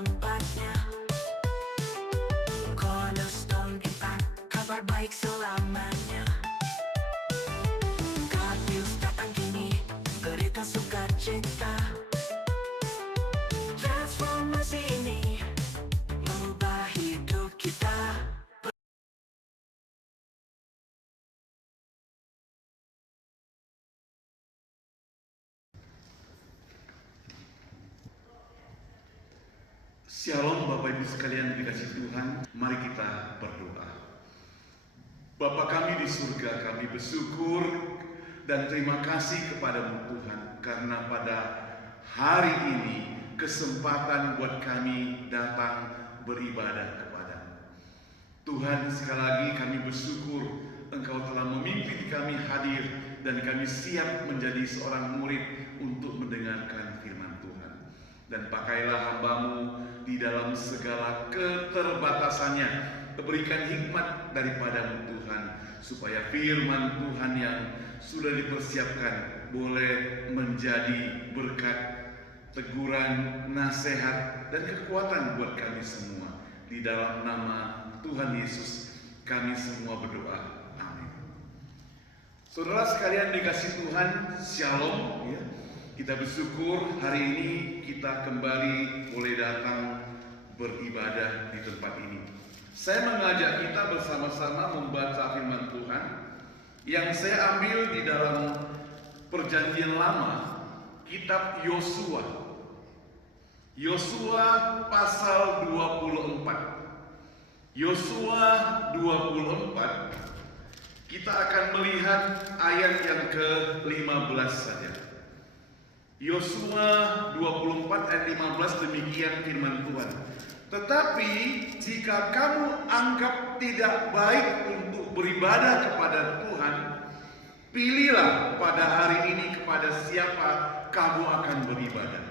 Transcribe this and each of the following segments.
tempatnya. Cornerstone kita, kabar baik selamanya. God News datang kini, berita sukacita. Transformasi ini mengubah hidup kita. Shalom Bapak Ibu sekalian dikasih Tuhan, mari kita berdoa. Bapa kami di surga, kami bersyukur dan terima kasih kepadamu Tuhan, karena pada hari ini kesempatan buat kami datang beribadah kepadamu. Tuhan, sekali lagi kami bersyukur Engkau telah memimpin kami hadir dan kami siap menjadi seorang murid untuk mendengarkan firman Tuhan. Dan pakailah hamba-Mu di dalam segala keterbatasannya, berikan hikmat daripada-Mu Tuhan, supaya firman Tuhan yang sudah dipersiapkan boleh menjadi berkat, teguran, nasihat, dan kekuatan buat kami semua. Di dalam nama Tuhan Yesus kami semua berdoa, amin. Saudara sekalian dikasih Tuhan, shalom ya. Kita bersyukur hari ini kita kembali boleh datang beribadah di tempat ini. Saya mengajak kita bersama-sama membaca firman Tuhan yang saya ambil di dalam Perjanjian Lama, kitab Yosua. Yosua pasal 24. Yosua 24. Kita akan melihat ayat yang ke-15 saja. Yosua 24 ayat 15 demikian firman Tuhan. Tetapi jika kamu anggap tidak baik untuk beribadah kepada Tuhan, pilihlah pada hari ini kepada siapa kamu akan beribadah.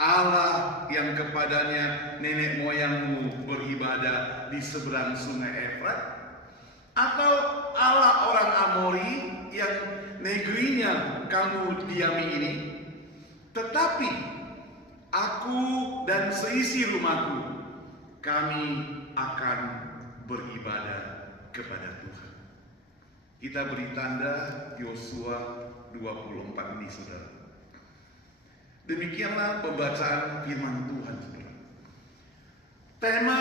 Allah yang kepadanya nenek moyangmu beribadah di seberang sungai Efrat, atau Allah orang Amori yang negerinya kamu diami ini? Tetapi aku dan seisi rumahku, kami akan beribadah kepada Tuhan. Kita beri tanda Yosua 24 ini, saudara. Demikianlah pembacaan firman Tuhan, saudara. Tema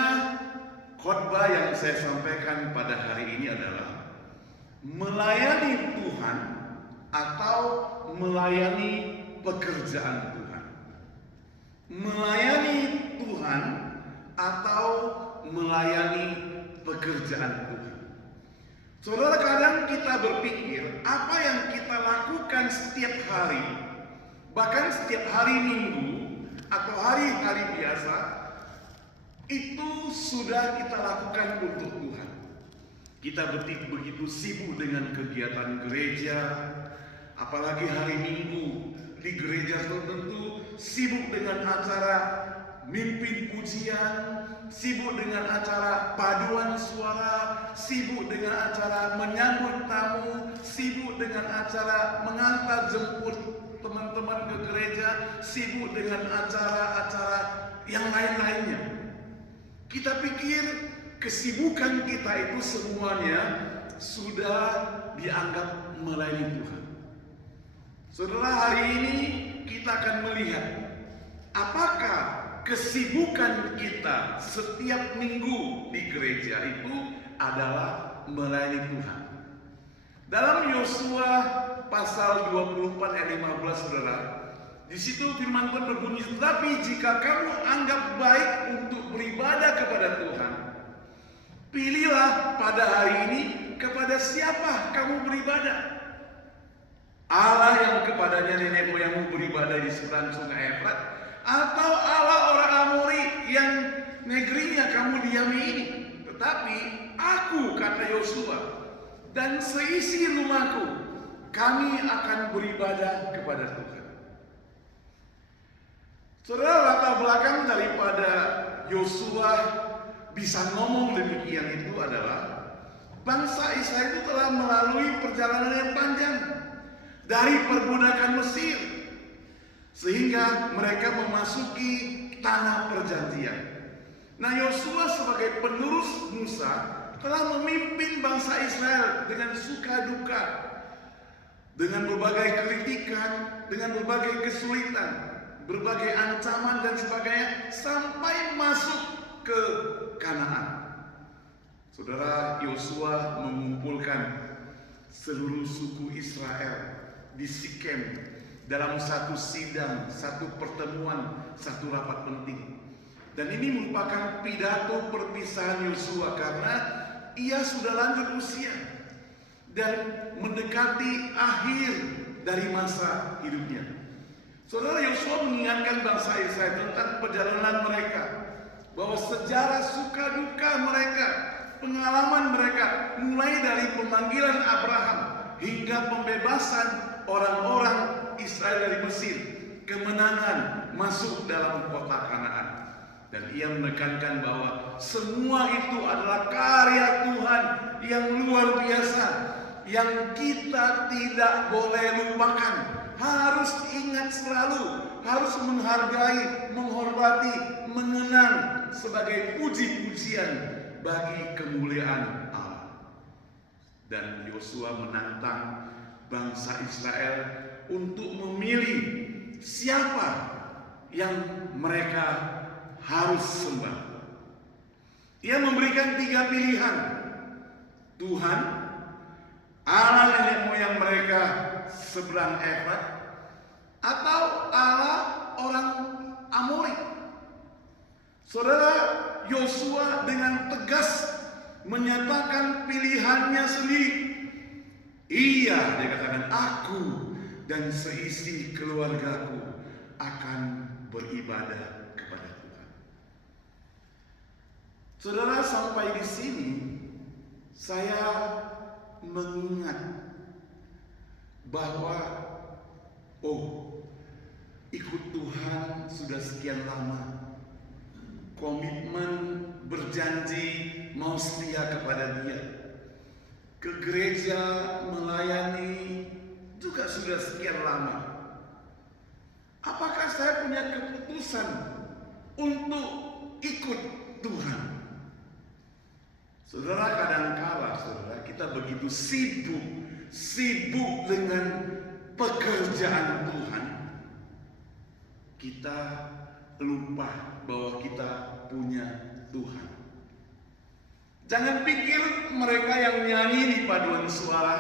khotbah yang saya sampaikan pada hari ini adalah melayani Tuhan atau melayani pekerjaan Tuhan. Melayani Tuhan atau melayani pekerjaan Tuhan. Saudara, kadang kita berpikir apa yang kita lakukan setiap hari, bahkan setiap hari Minggu atau hari-hari biasa, itu sudah kita lakukan untuk Tuhan. Kita begitu sibuk dengan kegiatan gereja, apalagi hari Minggu. Di gereja tertentu sibuk dengan acara mimpin pujian, sibuk dengan acara paduan suara, sibuk dengan acara menyambut tamu, sibuk dengan acara mengantar jemput teman-teman ke gereja, sibuk dengan acara-acara yang lain-lainnya. Kita pikir kesibukan kita itu semuanya sudah dianggap melayani Tuhan. Saudara, hari ini kita akan melihat apakah kesibukan kita setiap minggu di gereja itu adalah melayani Tuhan. Dalam Yosua pasal 24 ayat 15, saudara, di situ firman Tuhan berbunyi, tetapi jika kamu anggap baik untuk beribadah kepada Tuhan, pilihlah pada hari ini kepada siapa kamu beribadah. Allah yang kepadanya nenek moyangmu beribadah di seberang sungai Efrat, atau Allah orang Amori yang negerinya kamu diami ini? Tetapi aku, kata Yosua, dan seisi rumahku, kami akan beribadah kepada Tuhan. Saudara, latar belakang daripada Yosua bisa ngomong demikian itu adalah bangsa Israel itu telah melalui perjalanan yang panjang dari perbudakan Mesir sehingga mereka memasuki tanah perjanjian. Nah, Yosua sebagai penerus Musa telah memimpin bangsa Israel dengan suka duka, dengan berbagai kritikan, dengan berbagai kesulitan, berbagai ancaman dan sebagainya, sampai masuk ke Kanaan. Saudara, Yosua mengumpulkan seluruh suku Israel di Sikem dalam satu sidang, satu pertemuan, satu rapat penting. Dan ini merupakan pidato perpisahan Yosua karena ia sudah lanjut usia dan mendekati akhir dari masa hidupnya. Saudara, Yosua mengingatkan bangsa Israel tentang perjalanan mereka, bahwa sejarah suka duka mereka, pengalaman mereka, mulai dari pemanggilan Abraham hingga pembebasan orang-orang Israel dari Mesir, kemenangan masuk dalam kota Kanaan. Dan ia menekankan bahwa semua itu adalah karya Tuhan yang luar biasa, yang kita tidak boleh lupakan. Harus ingat selalu, harus menghargai, menghormati, mengenang sebagai puji-pujian bagi kemuliaan Allah. Dan Yosua menantang bangsa Israel untuk memilih siapa yang mereka harus sembah. Ia memberikan 3 pilihan: Tuhan, Allah nenek moyang mereka seberang Efrat, atau Allah orang Amori. Saudara, Yosua dengan tegas menyatakan pilihannya sendiri. Dia katakan, aku dan seisi keluargaku akan beribadah kepada Tuhan. Saudara, sampai di sini saya mengingat bahwa ikut Tuhan sudah sekian lama, komitmen berjanji mau setia kepada Dia, ke gereja melayani juga sudah sekian lama. Apakah saya punya keputusan untuk ikut Tuhan? Saudara, kadangkala saudara kita begitu sibuk dengan pekerjaan Tuhan, kita lupa bahwa kita punya Tuhan. Jangan pikir mereka yang nyanyi di paduan suara,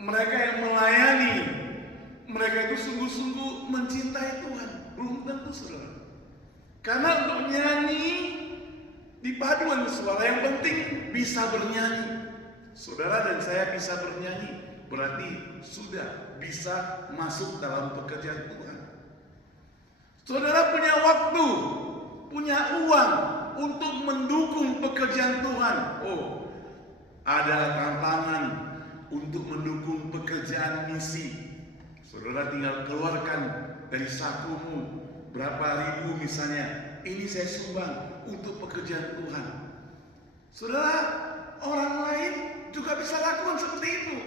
mereka yang melayani, mereka itu sungguh-sungguh mencintai Tuhan. Belum tentu, saudara. Karena untuk nyanyi di paduan suara yang penting bisa bernyanyi. Saudara dan saya bisa bernyanyi, berarti sudah bisa masuk dalam pekerjaan Tuhan. Saudara punya waktu, punya uang untuk mendukung pekerjaan Tuhan. Ada tantangan untuk mendukung pekerjaan misi. Saudara tinggal keluarkan dari sakumu berapa ribu misalnya. Ini saya sumbang untuk pekerjaan Tuhan. Saudara, orang lain juga bisa lakukan seperti itu.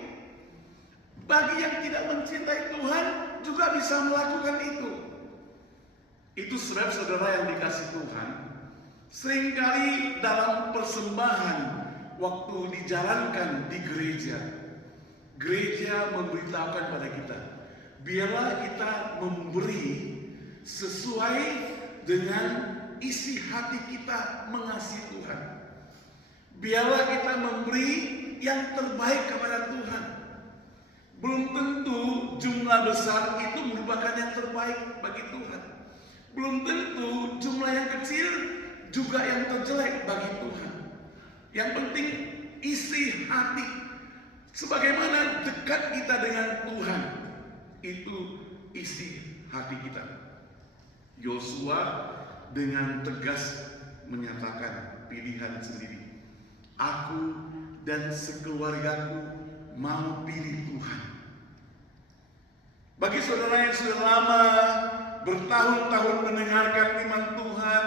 Bagi yang tidak mencintai Tuhan juga bisa melakukan itu. Itu sebab saudara yang dikasih Tuhan, seringkali dalam persembahan waktu dijalankan di gereja, gereja memberitahukan pada kita, biarlah kita memberi sesuai dengan isi hati kita mengasihi Tuhan. Biarlah kita memberi yang terbaik kepada Tuhan. Belum tentu jumlah besar itu merupakan yang terbaik bagi Tuhan. Belum tentu jumlah yang kecil juga yang terjelek bagi Tuhan. Yang penting isi hati. Sebagaimana dekat kita dengan Tuhan, itu isi hati kita. Yosua dengan tegas menyatakan pilihan sendiri. Aku dan sekeluargaku mau pilih Tuhan. Bagi saudara yang sudah lama bertahun-tahun mendengarkan firman Tuhan,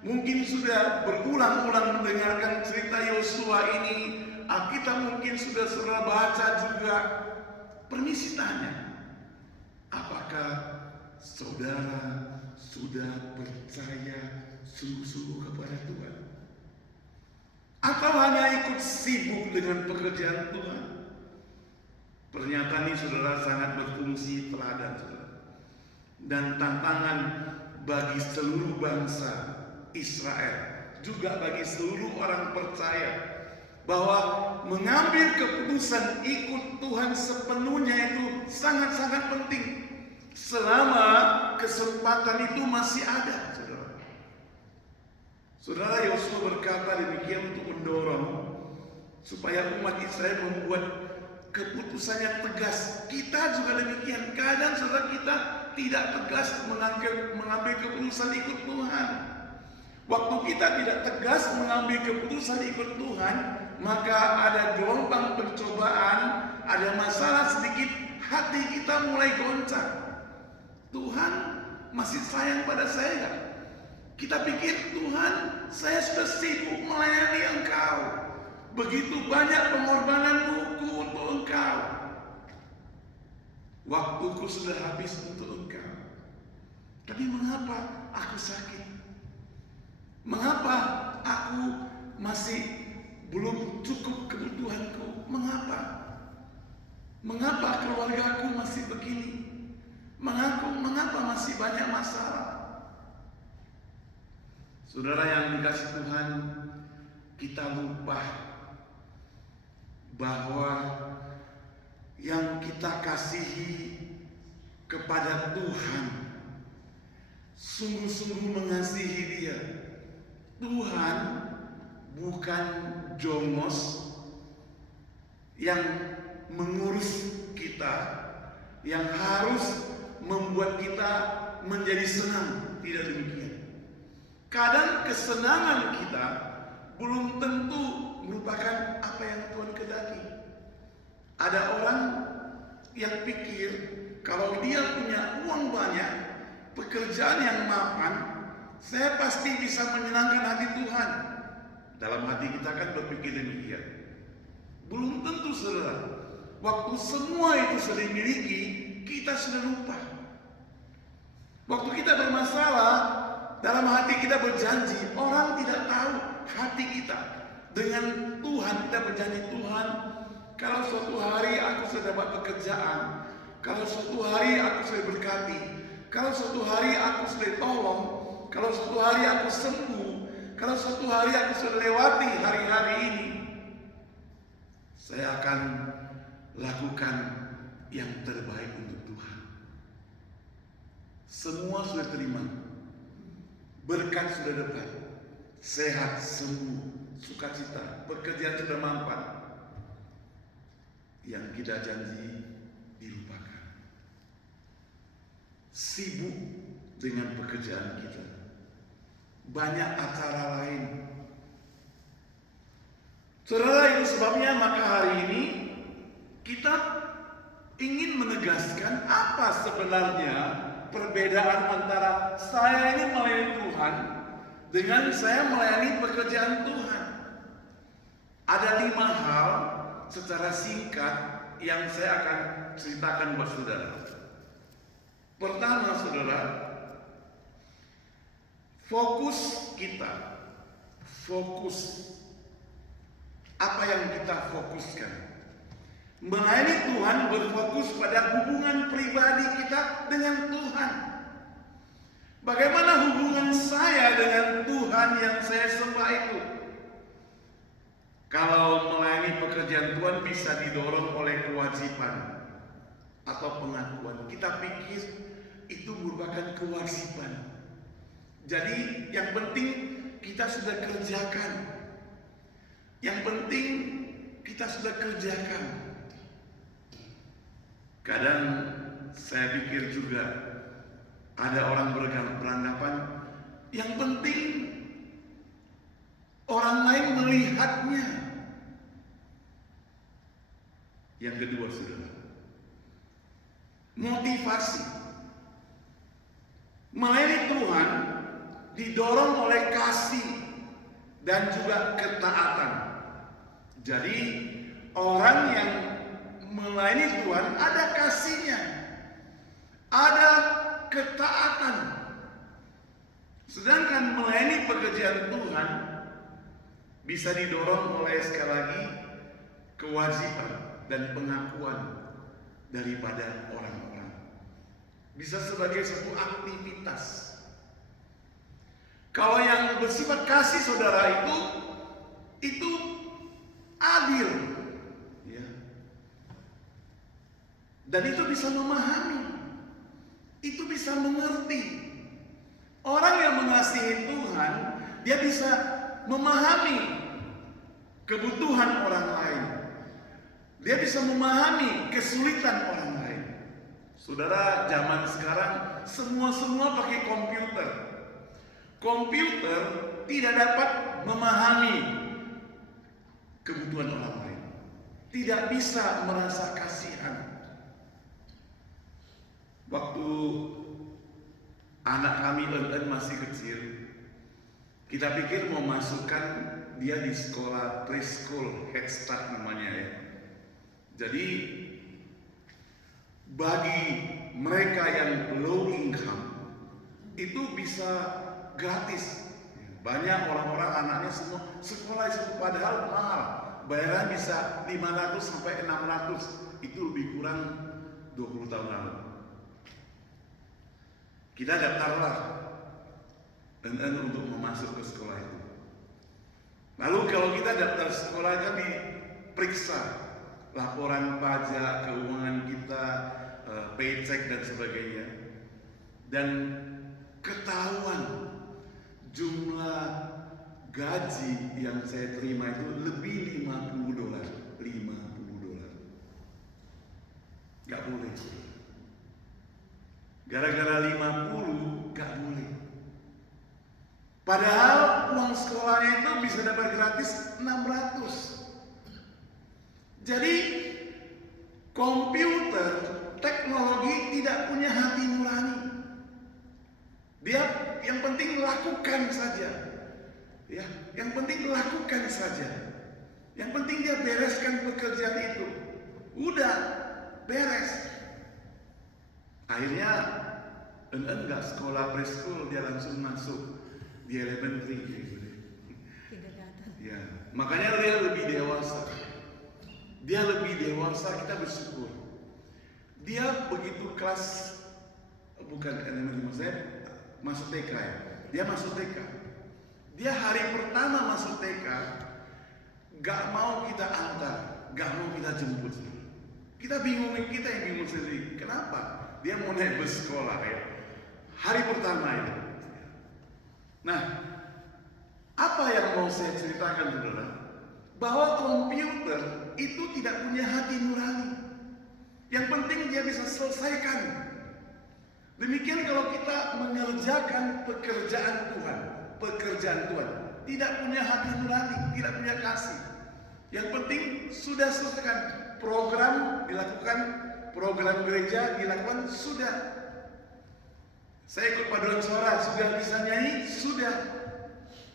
mungkin sudah berulang-ulang mendengarkan cerita Yosua ini, Alkitab mungkin sudah saudara baca juga. Permisi tanya, apakah saudara sudah percaya sungguh-sungguh kepada Tuhan? Atau hanya ikut sibuk dengan pekerjaan Tuhan? Pernyataan ini saudara sangat berfungsi teladan, saudara, dan tantangan bagi seluruh bangsa Israel, juga bagi seluruh orang percaya, bahwa mengambil keputusan ikut Tuhan sepenuhnya itu sangat-sangat penting selama kesempatan itu masih ada, saudara. Saudara, Yosua berkata demikian untuk mendorong supaya umat Israel membuat keputusannya tegas. Kita juga demikian. Kadang saudara kita tidak tegas mengambil keputusan ikut Tuhan. Waktu kita tidak tegas mengambil keputusan ikut Tuhan, maka ada gelombang pencobaan, ada masalah sedikit, hati kita mulai goncang. Tuhan masih sayang pada saya gak? Kita pikir, Tuhan, saya sudah sibuk melayani Engkau. Begitu banyak pengorbananku untuk Engkau. Waktuku sudah habis untuk Engkau. Tapi mengapa aku sakit? Mengapa aku masih belum cukup kebutuhanku? Mengapa? Mengapa keluargaku masih begini? Mengapa masih banyak masalah? Saudara yang dikasih Tuhan, kita lupa bahwa yang kita kasihi kepada Tuhan sungguh-sungguh mengasihi Dia. Tuhan bukan jongos yang mengurus kita, yang harus membuat kita menjadi senang. Tidak demikian. Kadang kesenangan kita belum tentu merupakan apa yang Tuhan kehendaki. Ada orang yang pikir kalau dia punya uang banyak, pekerjaan yang mapan, saya pasti bisa menyenangkan hati Tuhan. Dalam hati kita kan berpikir demikian. Belum tentu, saudara. Waktu semua itu sudah dimiliki, kita sudah lupa. Waktu kita bermasalah, dalam hati kita berjanji, orang tidak tahu hati kita. Dengan Tuhan kita berjanji, Tuhan, kalau suatu hari aku sudah dapat pekerjaan, kalau suatu hari aku sudah berkati, kalau suatu hari aku sudah tolong, kalau suatu hari aku sembuh, kalau suatu hari aku sudah lewati hari-hari ini, saya akan lakukan yang terbaik untuk Tuhan. Semua sudah terima, berkat sudah dapat, sehat, sembuh, sukacita, pekerjaan sudah mampan. Yang kita janji dilupakan. Sibuk dengan pekerjaan kita, banyak acara lain. Saudara, itu sebabnya maka hari ini kita ingin menegaskan apa sebenarnya perbedaan antara saya ini melayani Tuhan dengan saya melayani pekerjaan Tuhan. Ada 5 hal secara singkat yang saya akan ceritakan buat saudara. Pertama, saudara, fokus kita. Fokus. Apa yang kita fokuskan? Melayani Tuhan berfokus pada hubungan pribadi kita dengan Tuhan. Bagaimana hubungan saya dengan Tuhan yang saya sembah itu? Kalau melayani pekerjaan Tuhan bisa didorong oleh kewajiban atau pengakuan. Kita pikir itu merupakan kewajiban. Jadi yang penting kita sudah kerjakan. Yang penting kita sudah kerjakan. Kadang saya pikir juga ada orang beranggapan yang penting orang lain melihatnya. Yang kedua, saudara, motivasi. Melayani Tuhan didorong oleh kasih dan juga ketaatan. Jadi orang yang melayani Tuhan ada kasihnya, ada ketaatan. Sedangkan melayani pekerjaan Tuhan bisa didorong oleh sekali lagi kewajiban dan pengakuan daripada orang-orang. Bisa sebagai sebuah aktivitas. Kalau yang bersifat kasih saudara itu adil, ya. Dan itu bisa memahami, itu bisa mengerti. Orang yang mengasihi Tuhan, dia bisa memahami kebutuhan orang lain. Dia bisa memahami kesulitan orang lain. Saudara, zaman sekarang semua pakai komputer. Komputer tidak dapat memahami kebutuhan orang lain. Tidak bisa merasa kasihan. Waktu anak kami masih kecil, kita pikir mau masukkan dia di sekolah preschool, Head Start namanya ya. Jadi bagi mereka yang low income itu bisa gratis. Banyak orang-orang anaknya semua sekolah itu padahal mahal. Bayaran bisa 500 sampai 600. Itu lebih kurang 20 tahun lalu. Kita daftarlah untuk masuk ke sekolah itu. Lalu kalau kita daftar sekolah kan diperiksa laporan pajak, keuangan kita, paycheck dan sebagainya. Dan ketahuan jumlah gaji yang saya terima itu lebih $50. $50. Gak boleh. Gara-gara 50 gak boleh. Padahal uang sekolahnya itu bisa dapat gratis 600. Jadi komputer, teknologi tidak punya hati nurani. Dia yang penting lakukan saja. Ya, yang penting lakukan saja. Yang penting dia bereskan pekerjaan itu. Udah beres. Akhirnya enggak sekolah preschool, dia langsung masuk di elementary gitu. Ya, makanya dia lebih dewasa. Dia lebih dewasa, kita bersyukur. Dia begitu kelas bukan elementary, maksudnya masuk TK ya. Dia masuk TK. Dia hari pertama masuk TK gak mau kita antar, gak mau kita jemput. Kita bingung, kita yang bingung sendiri. Kenapa? Dia mau naik bus sekolah ya. Hari pertama itu. Nah, apa yang mau saya ceritakan saudara? Bahwa komputer itu tidak punya hati nurani. Yang penting dia bisa selesaikan. Demikian kalau kita mengerjakan pekerjaan Tuhan, tidak punya hati nurani, tidak punya kasih. Yang penting sudah selesaikan, program dilakukan, program gereja dilakukan, sudah. Saya ikut paduan suara, sudah bisa nyanyi, sudah.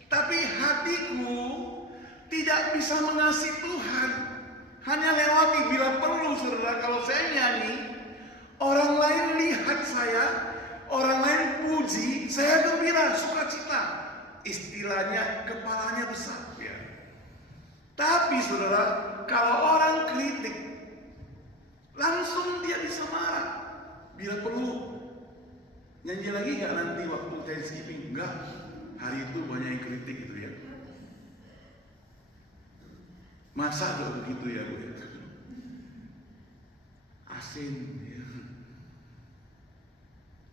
Tapi hatiku tidak bisa mengasihi Tuhan. Hanya lewati bila perlu, saudara. Kalau saya nyanyi, orang lain lihat saya, orang lain puji, saya gembira, sukacita. Istilahnya kepalanya besar. Ya. Tapi saudara, kalau orang kritik, langsung dia bisa marah. Bila perlu, nyanyi lagi gak nanti waktu Thanksgiving? Enggak, hari itu banyak yang kritik gitu ya. Masa gak begitu ya Bu? Asin ya.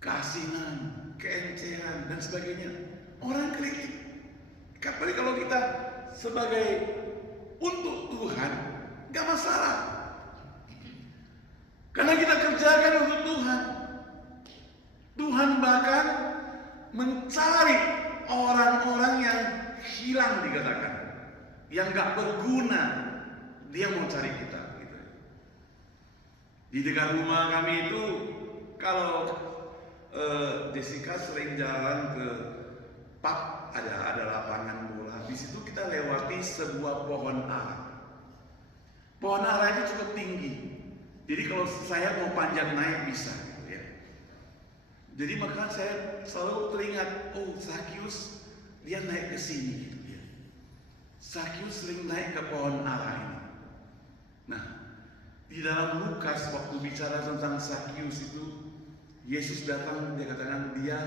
Keasinan, keenceran dan sebagainya. Orang kritik. Tapi kalau kita sebagai untuk Tuhan, gak masalah. Karena kita kerjakan untuk Tuhan. Tuhan bahkan mencari orang-orang yang hilang dikatakan, yang gak berguna. Dia mau cari kita gitu. Di dekat rumah kami itu, kalau Jessica sering jalan ke park, ada lapangan bola. Di situ kita lewati sebuah pohon ara. Pohon ara itu cukup tinggi. Jadi kalau saya mau panjat naik bisa gitu ya. Jadi maka saya selalu teringat, oh Zakius dia naik ke sini gitu ya. Zakius sering naik ke pohon ara ini. Nah, di dalam Lukas waktu bicara tentang Zakius itu, Yesus datang, dia katakan dia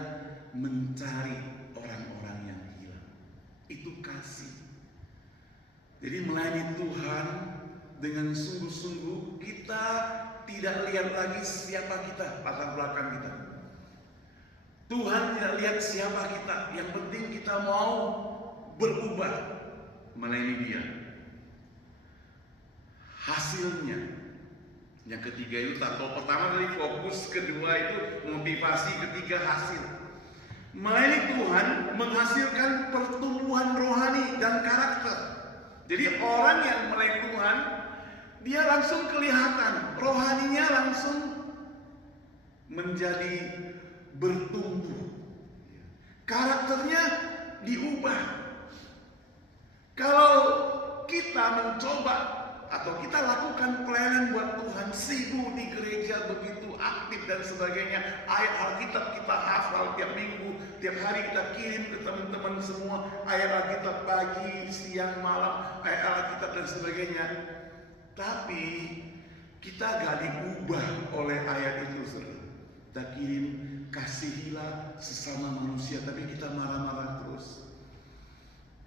mencari orang-orang yang hilang. Itu kasih. Jadi melayani Tuhan dengan sungguh-sungguh, kita tidak lihat lagi siapa kita, latar belakang kita. Tuhan tidak lihat siapa kita, yang penting kita mau berubah melayani Dia. Hasilnya, yang ketiga itu tato pertama dari fokus, kedua itu motivasi, ketiga hasil. Melayani Tuhan menghasilkan pertumbuhan rohani dan karakter. Jadi orang yang melayani Tuhan, dia langsung kelihatan, rohaninya langsung menjadi bertumbuh, karakternya diubah. Kalau kita mencoba atau kita lakukan pelayanan buat Tuhan, sibuk di gereja begitu aktif dan sebagainya, ayat Alkitab kita hafal tiap minggu, tiap hari kita kirim ke teman-teman semua ayat Alkitab pagi, siang, malam, ayat Alkitab dan sebagainya, tapi kita gak diubah oleh ayat itu, saudara. Kita kirim, kasihilah sesama manusia, tapi kita marah-marah terus.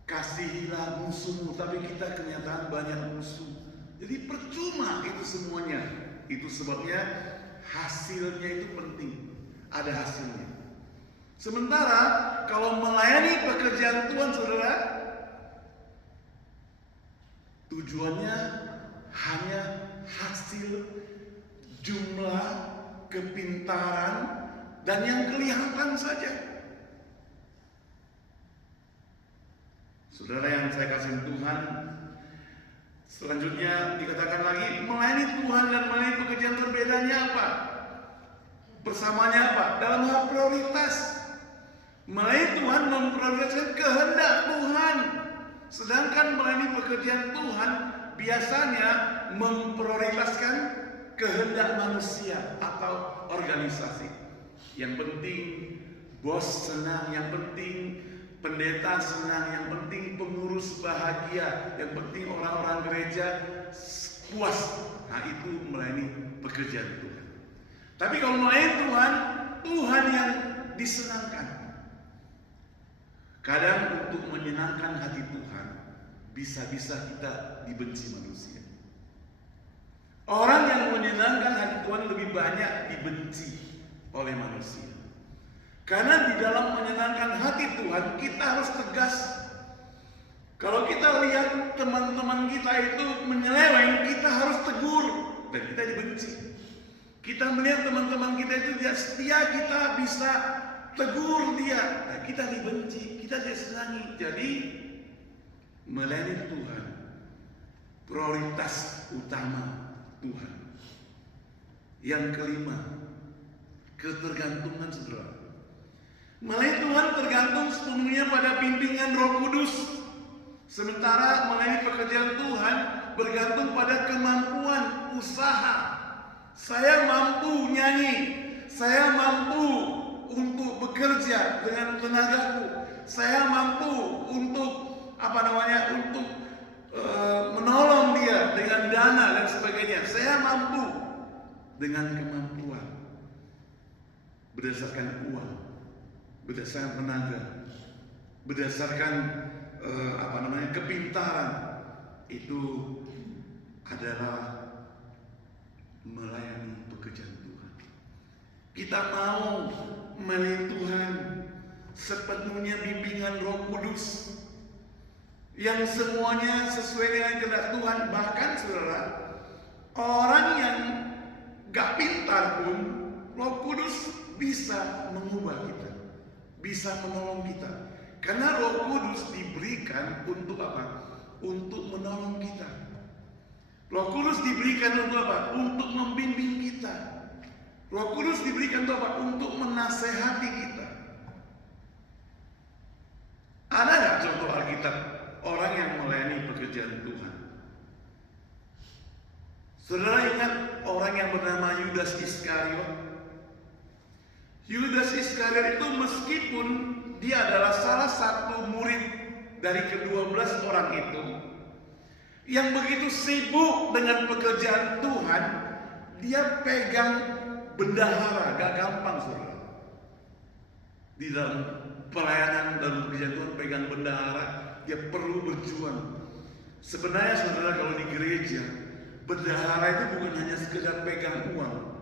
Kasihilah musuhmu, tapi kita kenyataan banyak musuh. Jadi percuma itu semuanya. Itu sebabnya hasilnya itu penting. Ada hasilnya. Sementara kalau melayani pekerjaan Tuhan, saudara, tujuannya hanya hasil, jumlah, kepintaran, dan yang kelihatan saja. Saudara yang saya kasih Tuhan, selanjutnya dikatakan lagi, melayani Tuhan dan melayani pekerjaan perbedaannya apa? Bersamanya apa? Dalam hal prioritas. Melayani Tuhan memprioritaskan kehendak Tuhan, sedangkan melayani pekerjaan Tuhan biasanya memprioritaskan kehendak manusia atau organisasi. Yang penting bos senang, yang penting pendeta senang, yang penting pengurus bahagia, yang penting orang-orang gereja puas. Nah, itu melayani pekerjaan Tuhan. Tapi kalau melayani Tuhan, Tuhan yang disenangkan. Kadang untuk menyenangkan hati Tuhan, bisa-bisa kita dibenci manusia. Orang yang menyenangkan hati Tuhan lebih banyak dibenci oleh manusia. Karena di dalam menyenangkan hati Tuhan, kita harus tegas. Kalau kita lihat teman-teman kita itu menyeleweng, kita harus tegur dan kita dibenci. Kita melihat teman-teman kita itu tidak setia, kita bisa tegur dia. Nah, kita dibenci, kita disenangi. Jadi melayani Tuhan, prioritas utama Tuhan. Yang kelima, ketergantungan, saudara. Melayani Tuhan tergantung sepenuhnya pada bimbingan Roh Kudus. Sementara melayani pekerjaan Tuhan bergantung pada kemampuan usaha. Saya mampu nyanyi, saya mampu untuk bekerja dengan tenagaku, saya mampu untuk untuk menolong dia dengan dana dan sebagainya. Saya mampu dengan kemampuan berdasarkan uang, berdasarkan tenaga, berdasarkan kepintaran. Itu adalah melayani pekerjaan Tuhan. Kita mau melayani Tuhan sepenuhnya bimbingan Roh Kudus yang semuanya sesuai dengan kehendak Tuhan. Bahkan saudara, orang yang gak pintar pun Roh Kudus bisa mengubah kita, bisa menolong kita. Karena Roh Kudus diberikan untuk apa? Untuk menolong kita. Roh Kudus diberikan untuk apa? Untuk membimbing kita. Roh Kudus diberikan untuk apa? Untuk menasehati kita. Ada nggak contoh Alkitab orang yang melayani pekerjaan Tuhan? Saudara ingat orang yang bernama Yudas Iskariot? Yudas Iskariot itu meskipun dia adalah salah satu murid dari ke-12 orang itu yang begitu sibuk dengan pekerjaan Tuhan, dia pegang bendahara, gak gampang saudara. Di dalam pelayanan dalam pekerjaan Tuhan pegang bendahara, dia perlu berjuang. Sebenarnya saudara, kalau di gereja, bendahara itu bukan hanya sekedar pegang uang.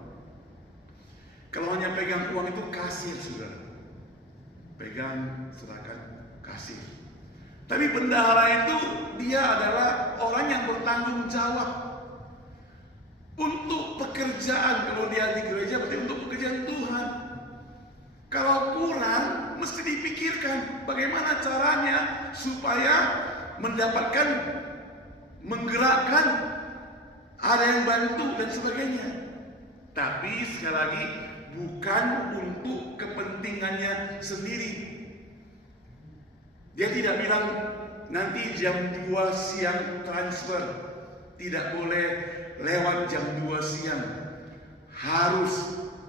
Kalau hanya pegang uang itu kasir saudara. Pegang, serahkan, kasir. Tapi bendahara itu dia adalah orang yang bertanggung jawab untuk pekerjaan. Kalau dia di gereja berarti untuk pekerjaan Tuhan. Kalau kurang, mesti dipikirkan bagaimana caranya supaya mendapatkan, menggerakkan, ada yang bantu dan sebagainya. Tapi sekali lagi bukan untuk kepentingannya sendiri. Dia tidak bilang nanti jam 2 siang transfer, tidak boleh lewat jam 2 siang, harus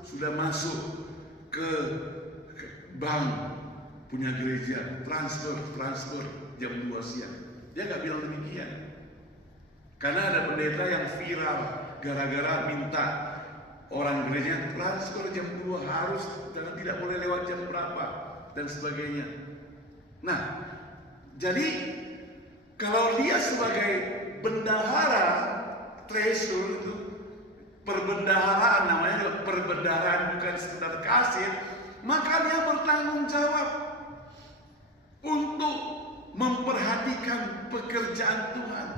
sudah masuk ke bank punya gereja, transfer jam 2 siang. Dia gak bilang demikian. Karena ada pendeta yang viral gara-gara minta orang gereja transfer jam 2 harus, jangan, tidak boleh lewat jam berapa dan sebagainya. Nah, jadi kalau dia sebagai bendahara treasure itu, perbendaharaan namanya juga perbendaharaan, bukan sekedar kasir, maka dia bertanggung jawab untuk memperhatikan pekerjaan Tuhan,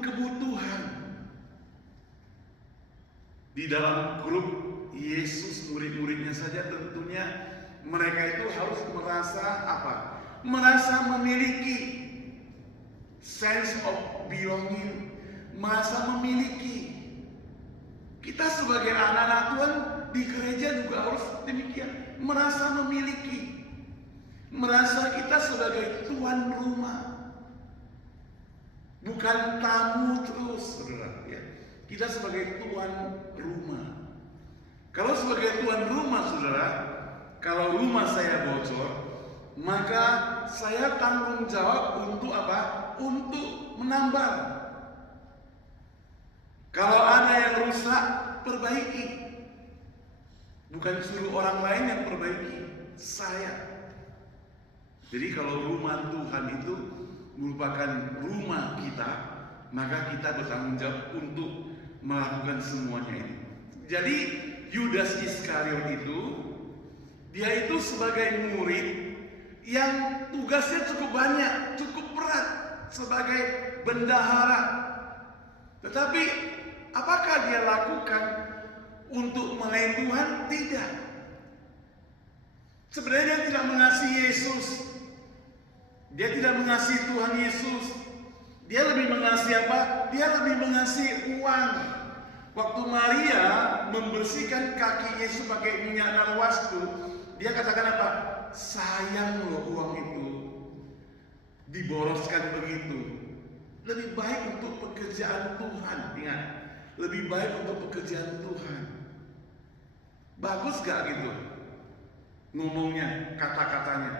kebutuhan. Di dalam grup Yesus, murid-muridnya saja tentunya mereka itu harus merasa apa? Merasa memiliki sense of belonging, merasa memiliki. Kita sebagai anak-anak Tuhan di gereja juga harus demikian, merasa memiliki, merasa kita sebagai tuan rumah, bukan tamu terus, saudara. Ya. Kita sebagai tuan rumah. Kalau sebagai tuan rumah, saudara, kalau rumah saya bocor, maka saya tanggung jawab untuk apa? Untuk menambal. Kalau ada yang rusak, perbaiki. Bukan suruh orang lain yang perbaiki, saya. Jadi kalau rumah Tuhan itu merupakan rumah kita, maka kita bertanggung jawab untuk melakukan semuanya ini. Jadi Yudas Iskariot itu, dia itu sebagai murid yang tugasnya cukup banyak, cukup berat sebagai bendahara. Tetapi apakah dia lakukan untuk melayani Tuhan? Tidak. Sebenarnya dia tidak mengasihi Yesus. Dia tidak mengasihi Tuhan Yesus. Dia lebih mengasihi apa? Dia lebih mengasihi uang. Waktu Maria membersihkan kaki Yesus pakai minyak narwastu, dia katakan apa? Sayang loh uang itu diboroskan begitu. Lebih baik untuk pekerjaan Tuhan. Ingat, lebih baik untuk pekerjaan Tuhan. Bagus gak gitu ngomongnya, kata-katanya?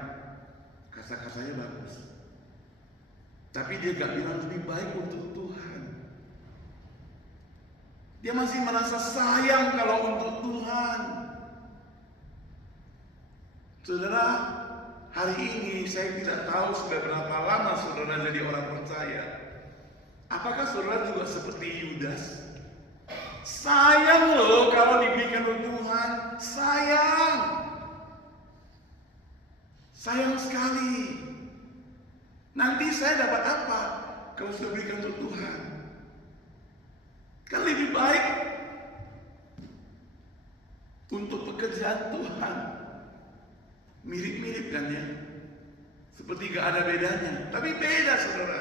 Kata-katanya bagus, tapi dia gak bilang lebih baik untuk Tuhan. Dia masih merasa sayang kalau untuk Tuhan. Saudara, hari ini saya tidak tahu sudah berapa lama saudara jadi orang percaya. Apakah saudara juga seperti Yudas? Sayang loh kalau diberikan oleh Tuhan. Sayang. Sayang sekali. Nanti saya dapat apa kalau sudah berikan untuk Tuhan? Kan lebih baik untuk pekerjaan Tuhan. Mirip-mirip kan ya? Seperti gak ada bedanya. Tapi beda saudara.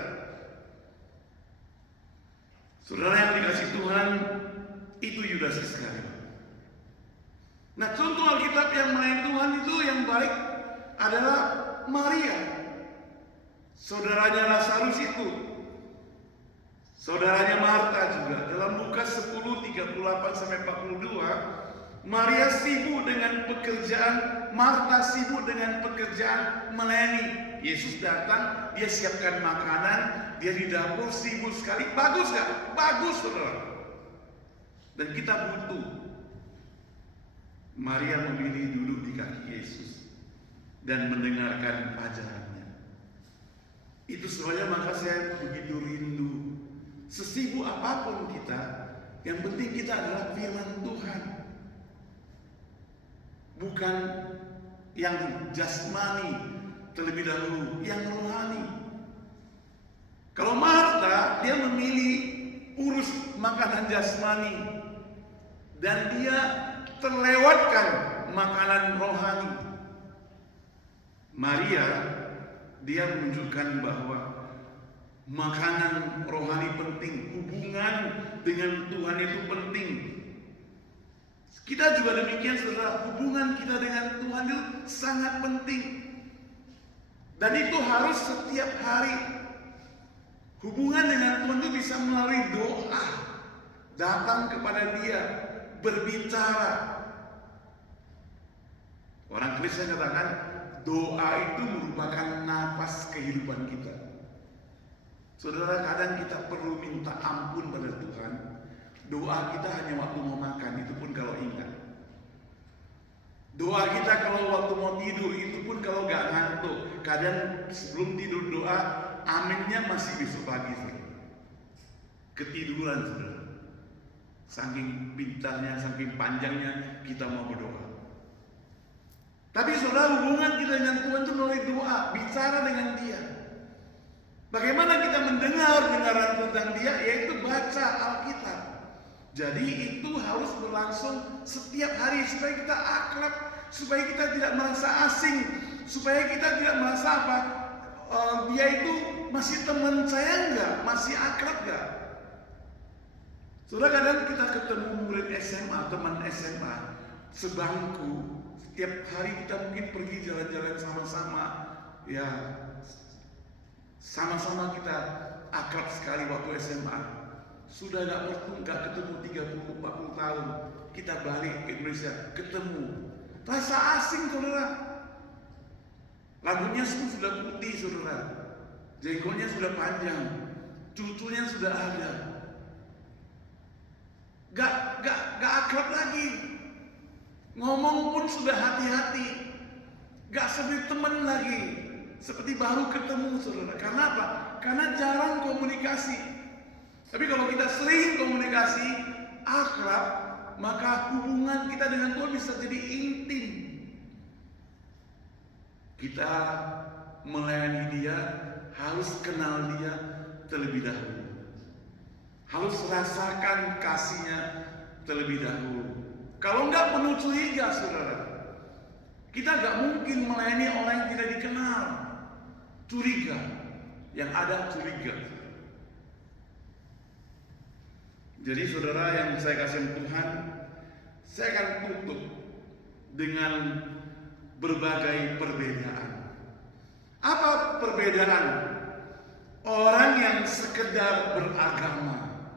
Saudara yang dikasih Tuhan, itu Yudas Iskariot. Nah, contoh Alkitab yang melayani Tuhan itu yang baik adalah Maria, saudaranya Lazarus itu, saudaranya Marta juga. Dalam Lukas 10:38-42, Maria sibuk dengan pekerjaan, Marta sibuk dengan pekerjaan melayani. Yesus datang, dia siapkan makanan, dia di dapur sibuk sekali. Bagus gak? Bagus, saudara. Dan kita butuh. Maria memilih duduk di kaki Yesus dan mendengarkan ajarannya. Itu sebabnya maka saya begitu rindu. Sesibuk apapun kita, yang penting kita adalah firman Tuhan. Bukan yang jasmani terlebih dahulu, yang rohani. Kalau Marta, dia memilih urus makanan jasmani dan dia terlewatkan makanan rohani. Maria, dia menunjukkan bahwa makanan rohani penting, hubungan dengan Tuhan itu penting. Kita juga demikian, saudara, hubungan kita dengan Tuhan itu sangat penting. Dan itu harus setiap hari. Hubungan dengan Tuhan itu bisa melalui doa, datang kepada Dia, berbicara. Orang Kristen katakan doa itu merupakan nafas kehidupan kita. Saudara, kadang kita perlu minta ampun pada Tuhan. Doa kita hanya waktu mau makan, itu pun kalau ingat. Doa kita kalau waktu mau tidur, itu pun kalau gak ngantuk. Kadang sebelum tidur doa, aminnya masih besok pagi. Ketiduran, saudara. Saking pintarnya, saking panjangnya kita mau berdoa. Tapi saudara, hubungan kita dengan Tuhan itu melalui doa, bicara dengan Dia. Bagaimana kita mendengar dengaran tentang Dia? Yaitu baca Alkitab. Jadi itu harus berlangsung setiap hari supaya kita akrab, supaya kita tidak merasa asing, supaya kita tidak merasa apa? Dia itu masih teman saya enggak? Masih akrab enggak? Saudara, kadang kita ketemu murid SMA, teman SMA, sebangku, setiap hari kita mungkin pergi jalan-jalan sama-sama, ya sama-sama kita akrab sekali waktu SMA. Sudah nggak ketemu 30-40 tahun, kita balik ke Indonesia, ketemu, rasa asing, saudara. Rambutnya sudah putih, saudara, jenggotnya sudah panjang, cucunya sudah ada, gak akrab lagi, ngomong pun sudah hati-hati, gak seperti teman lagi, seperti baru ketemu, saudara. Karena apa? Karena jarang komunikasi. Tapi kalau kita sering komunikasi, akrab, maka hubungan kita dengan Tuhan bisa jadi intim. Kita melayani Dia, harus kenal Dia terlebih dahulu. Harus rasakan kasih-Nya terlebih dahulu. Kalau enggak penuh curiga, saudara. Kita enggak mungkin melayani orang yang tidak dikenal. Curiga. Yang ada curiga. Jadi saudara yang saya kasih Tuhan, saya akan tutup dengan berbagai perbedaan. Apa perbedaan? Orang yang sekedar beragama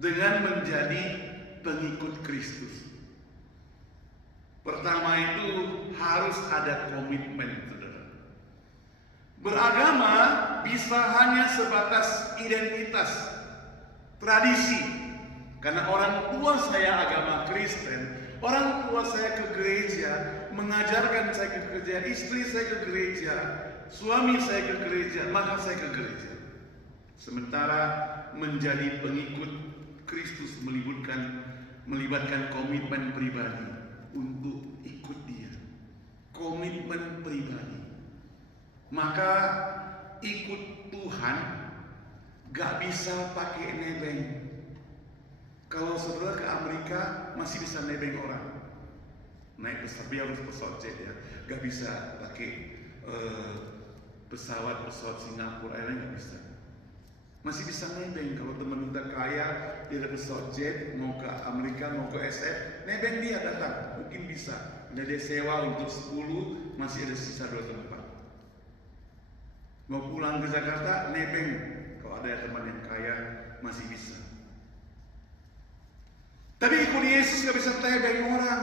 dengan menjadi pengikut Kristus. Pertama itu harus ada komitmen, saudara. Beragama bisa hanya sebatas identitas, tradisi. Karena orang tua saya agama Kristen, orang tua saya ke gereja, mengajarkan saya ke gereja, istri saya ke gereja, suami saya ke gereja, maka saya ke gereja. Sementara menjadi pengikut Kristus melibatkan komitmen pribadi untuk ikut Dia. Komitmen pribadi. Maka ikut Tuhan gak bisa pakai nebeng. Kalau saudara ke Amerika masih bisa nebeng orang, naik pesawat, harus pesawat jet ya, gak bisa pakai pesawat Singapura Airlines, gak bisa. Masih bisa nebeng. Kalau teman kita kaya, dia ada pesawat jet mau ke Amerika, mau ke SF, nebeng dia datang, mungkin bisa. Ada dia sewa untuk 10, masih ada sisa 2 tempat. Mau pulang ke Jakarta, nebeng. Kalau ada teman yang kaya, masih bisa. Tapi ikut Yesus gak bisa tebeng orang.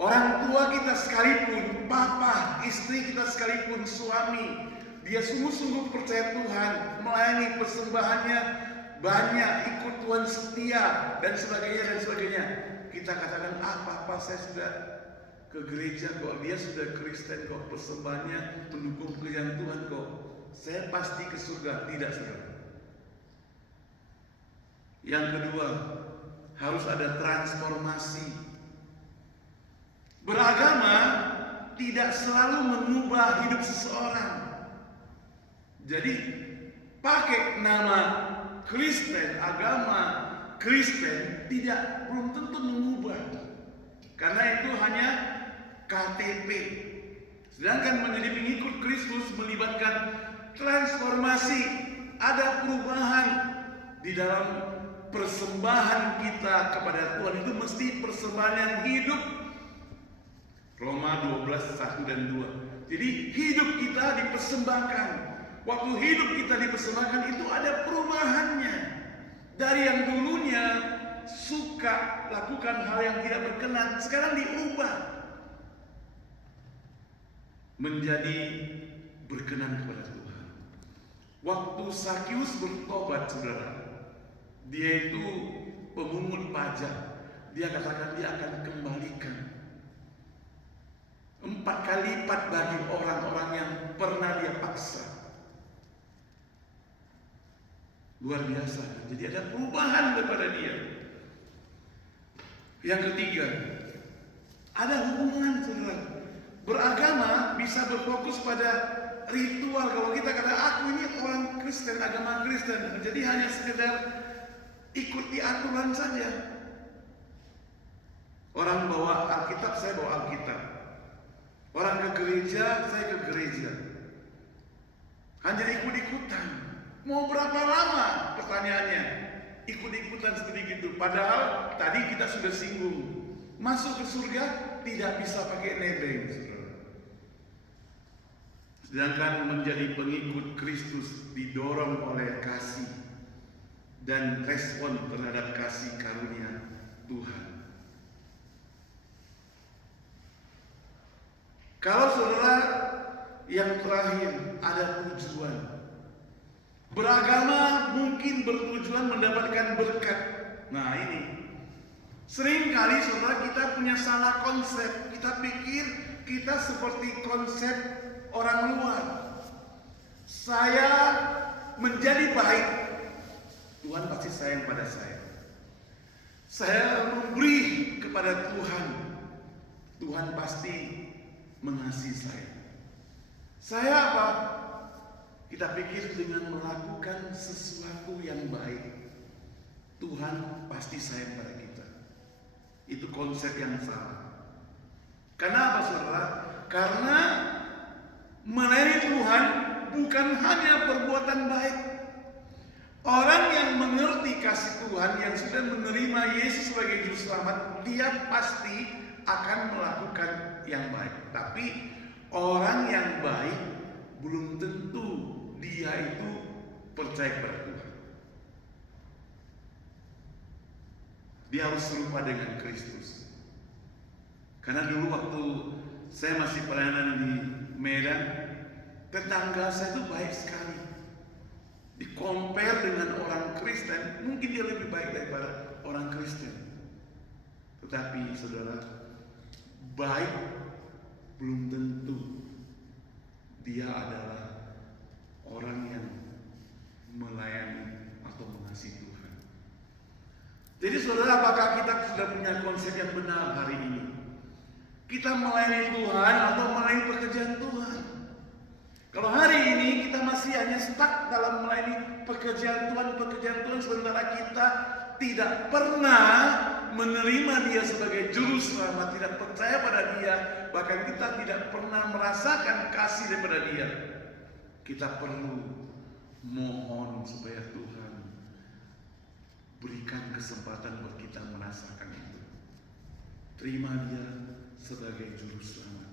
Orang tua kita sekalipun, papa, istri kita sekalipun, suami, dia sungguh-sungguh percaya Tuhan, melayani persembahannya banyak, ikut Tuhan setia, dan sebagainya, dan sebagainya. Kita katakan, papa saya sudah ke gereja kok, dia sudah Kristen kok, persembahannya mendukung pekerjaan Tuhan kok, saya pasti ke surga. Tidak, saudara. Yang kedua, harus ada transformasi. Beragama tidak selalu mengubah hidup seseorang. Jadi pakai nama Kristen, agama Kristen belum tentu mengubah. Karena itu hanya KTP. Sedangkan menjadi pengikut Kristus melibatkan transformasi, ada perubahan di dalam persembahan kita kepada Tuhan. Itu mesti persembahan yang hidup. Roma 12, 1 dan 2. Jadi hidup kita dipersembahkan. Waktu hidup kita dipersembahkan itu ada perubahannya. Dari yang dulunya suka lakukan hal yang tidak berkenan, sekarang diubah menjadi berkenan kepada Tuhan. Waktu Sakius bertobat, saudara, dia itu pemungut pajak. Dia katakan dia akan kembalikan 4 kali lipat bagi orang-orang yang pernah dia paksa. Luar biasa. Jadi ada perubahan kepada dia. Yang ketiga, ada hubungan, saudara. Beragama bisa berfokus pada ritual. Kalau kita kata aku ini orang Kristen, agama Kristen, jadi hanya sekedar ikuti aturan saja. Orang bawa Alkitab, saya bawa Alkitab. Orang ke gereja, saya ke gereja. Hanya ikut-ikutan. Mau berapa lama? Pertanyaannya. Ikut-ikutan seperti itu. Padahal tadi kita sudah singgung. Masuk ke surga tidak bisa pakai nebeng, saudara. Sedangkan menjadi pengikut Kristus didorong oleh kasih dan respon terhadap kasih karunia Tuhan. Kalau saudara yang terakhir ada tujuan. Beragama mungkin bertujuan mendapatkan berkat. Nah ini, sering kali saudara kita punya salah konsep. Kita pikir kita seperti konsep orang luar. Saya menjadi baik, Tuhan pasti sayang pada saya. Saya memberi kepada Tuhan, Tuhan pasti mengasihi saya. Saya apa? Kita pikir dengan melakukan sesuatu yang baik, Tuhan pasti sayang pada kita. Itu konsep yang salah. Karena apa, saudara? Karena melayani Tuhan bukan hanya perbuatan baik. Orang yang mengerti kasih Tuhan, yang sudah menerima Yesus sebagai juru selamat, dia pasti akan melakukan yang baik. Tapi orang yang baik belum tentu dia itu percaya kepada Tuhan. Dia harus serupa dengan Kristus. Karena dulu waktu saya masih pelayanan di Medan, tetangga saya itu baik sekali. Di-compare dengan orang Kristen, mungkin dia lebih baik daripada orang Kristen. Tetapi saudara, baik belum tentu dia adalah orang yang melayani atau mengasihi Tuhan. Jadi saudara, apakah kita sudah punya konsep yang benar hari ini? Kita melayani Tuhan atau melayani pekerjaan Tuhan? Kalau hari ini kita masih hanya stuck dalam melayani pekerjaan Tuhan sementara kita tidak pernah menerima dia sebagai juru selamat, tidak percaya pada dia, bahkan kita tidak pernah merasakan kasih daripada dia. Kita perlu mohon supaya Tuhan berikan kesempatan buat kita merasakan itu. Terima dia sebagai juru selamat.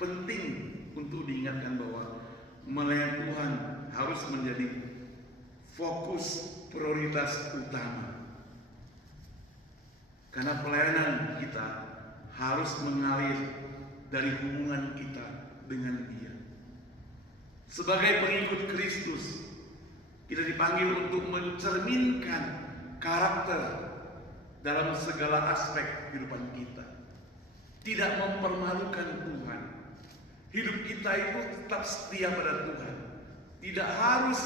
Penting untuk diingatkan bahwa melayani Tuhan harus menjadi fokus prioritas utama. Karena pelayanan kita harus mengalir dari hubungan kita dengan Dia. Sebagai pengikut Kristus, kita dipanggil untuk mencerminkan karakter dalam segala aspek kehidupan kita. Tidak mempermalukan Tuhan. Hidup kita itu tetap setia pada Tuhan. Tidak harus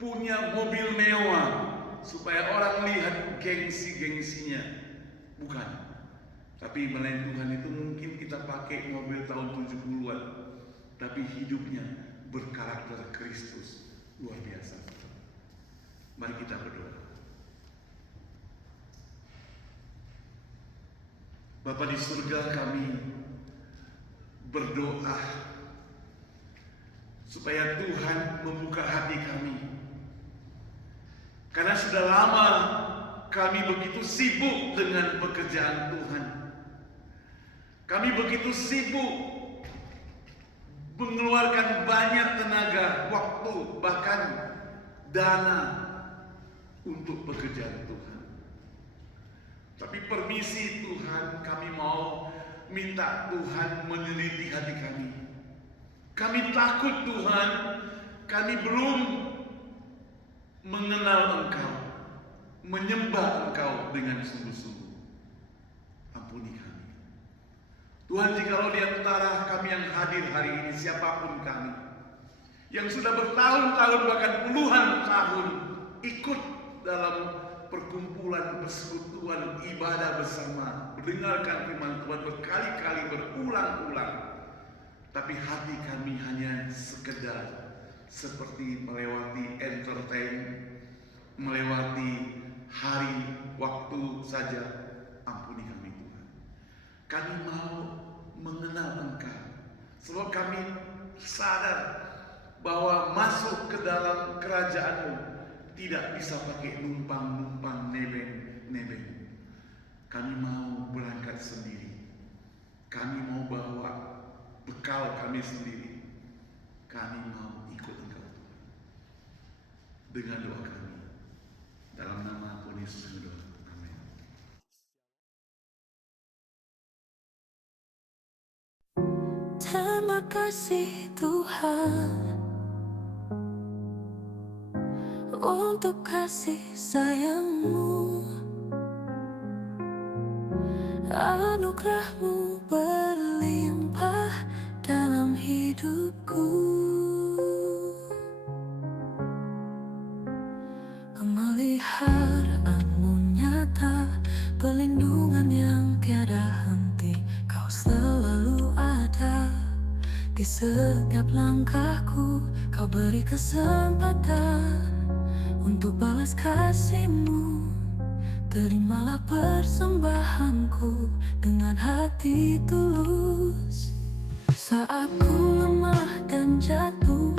punya mobil mewah supaya orang lihat gengsi-gengsinya. Bukan. Tapi melain Tuhan itu mungkin kita pakai mobil tahun 70-an. Tapi hidupnya berkarakter Kristus. Luar biasa. Mari kita berdoa. Bapa di surga, kami berdoa supaya Tuhan membuka hati kami. Karena sudah lama kami begitu sibuk dengan pekerjaan Tuhan. Kami begitu sibuk mengeluarkan banyak tenaga, waktu, bahkan dana untuk pekerjaan Tuhan. Tapi permisi Tuhan, kami mau minta Tuhan meneliti hati kami. Kami takut Tuhan, kami belum mengenal Engkau, menyembah Engkau dengan sungguh-sungguh. Ampuni kami. Tuhan, jikalau di antara kami yang hadir hari ini, siapapun kami, yang sudah bertahun-tahun bahkan puluhan tahun ikut dalam perkumpulan, persekutuan, ibadah bersama, mendengarkan firman Tuhan berkali-kali, berulang-ulang, tapi hati kami hanya sekedar seperti melewati entertain, melewati hari, waktu saja. Ampuni kami Tuhan. Kami mau mengenal Engkau, sebab kami sadar bahwa masuk ke dalam kerajaan-Mu tidak bisa pakai numpang-numpang, nebeng-nebeng. Kami mau berangkat sendiri. Kami mau bawa bekal kami sendiri. Kami mau ikut Engkau Tuhan. Dengan doa kami, dalam nama Tuhan Yesus kami doa. Amin. Terima kasih Tuhan untuk kasih sayang-Mu. Anugerah-Mu berlimpah dalam hidupku. Pemeliharaan-Mu nyata, perlindungan yang tiada henti. Kau selalu ada di setiap langkahku. Kau beri kesempatan untuk balas kasih-Mu. Terimalah persembahanku dengan hati tulus. Saat ku lemah dan jatuh,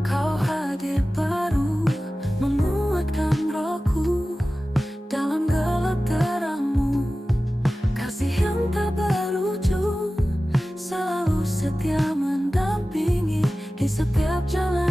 Kau hadir baru, menguatkan rohku dalam gelap terang-Mu. Kasih yang tak berujung, selalu setia mendampingi di setiap jalan